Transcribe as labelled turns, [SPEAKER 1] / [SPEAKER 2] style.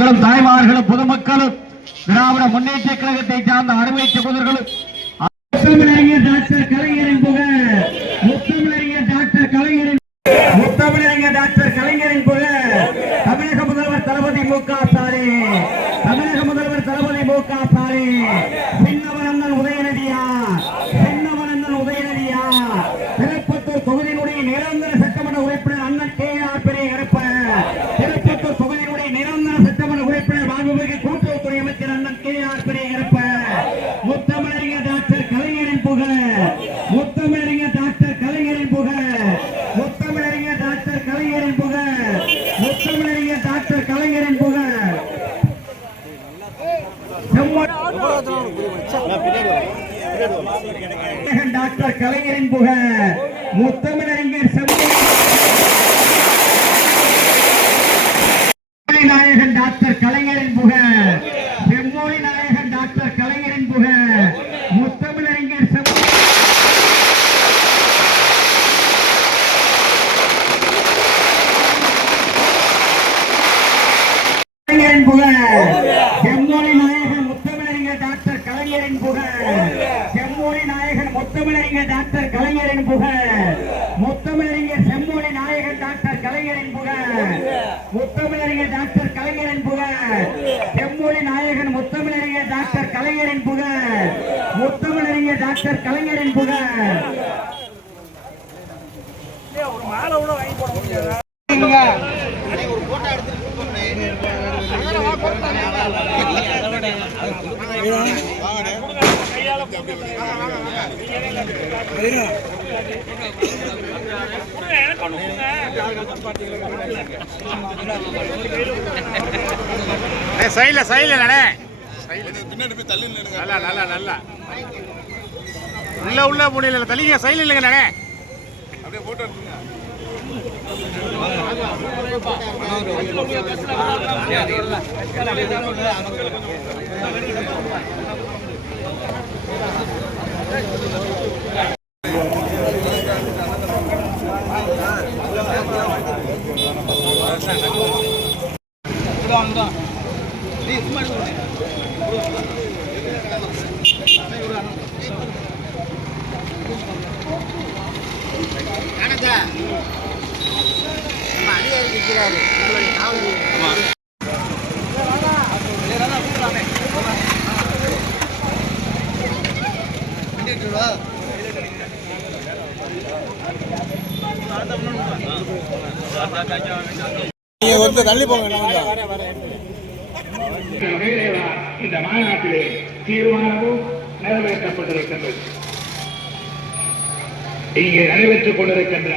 [SPEAKER 1] மக்களும் தாய்மார்களும் பொதுமக்களும் திராவிட முன்னேற்ற கழகத்தை சார்ந்த அறுவை சகோதரர்களும் முத்தமிழறிஞர் டாக்டர் கலைஞரின் புகழ். முத்தமிழறிஞர் டாக்டர் கலைஞரின் முத்தமிழறிஞர் டாக்டர் கலைஞரின் புகழ். தமிழக முதல்வர் தளபதி மு க ஸ்டாலின். தமிழக முதல்வர் தளபதி மு க ஸ்டாலின். சின்னவரந்தன் உதயநிதியா சின்னவரந்தன் உதயநிதியா திருப்பத்தூர் தொகுதியினுடைய நிரந்தர சட்டமன்ற உறுப்பினர் அண்ணன் கே ஆர் பெரிய கருப்பன் திருப்பத்தூர் தொகுதியினுடைய நிரந்தர சட்டமன்ற உறுப்பினர் மாண்புமிகு கூட்டுறவுத்துறை அமைச்சர் அண்ணன் கே ஆர் பெரிய கருப்பன் முத்தமிழறிஞர் டாக்டர் கலைஞரின் புகழ் முத்தமிழறிஞர் டாக்டர் கலைஞரின் புகழ் முத்தமிழறிஞர் டாக்டர் கலைஞரின் புகழ் முத்தமிழறிஞர் டாக்டர் கலைஞரின் புகழ். டாக்டர் கலைஞரின் புகழ் முத்தமிழறிஞர் செம்மொழி நாயகன் டாக்டர் கலை புகழ் செம்மொழி நாயகன் டாக்டர் கலைஞரின் புகழ் முத்தமிழறிஞர் செம்மொழி கலைஞரின் புகழ் செம்மொழி நாயகன் முத்தமிழறிஞர் டாக்டர் கலைஞரின் புகழ். செம்மொழி நாயகன் முத்தமிழறிஞர் டாக்டர் கலைஞரின் புகழ். முத்தமிழறிஞர் செம்மொழி நாயகன் டாக்டர் கலைஞரின் புகழ். முத்தமிழறிஞர் டாக்டர் கலைஞரின் புகழ். செம்மொழி நாயகன் முத்தமிழறிஞர் டாக்டர் கலைஞரின் புகழ். முத்தமிழறிஞர் டாக்டர் கலைஞரின் புகழ்.
[SPEAKER 2] சைடில் சைடில் அண்ணே
[SPEAKER 3] பின்னாடி போய் தள்ளி நின்னுங்க
[SPEAKER 2] நல்லா நல்லா நல்லா. உள்ள உள்ள முடியல தள்ளிங்க சைல இல்லைங்க அண்ணே
[SPEAKER 3] அப்படியே போட்டோ எடுத்துங்க அங்கே நீங்க வந்து தள்ளி போங்க
[SPEAKER 1] இந்த மாநாட்டிலே தீர்மானமும் நிறைவேற்றப்பட்டிருக்கின்றது. இங்கே நடைபெற்றுக் கொண்டிருக்கின்ற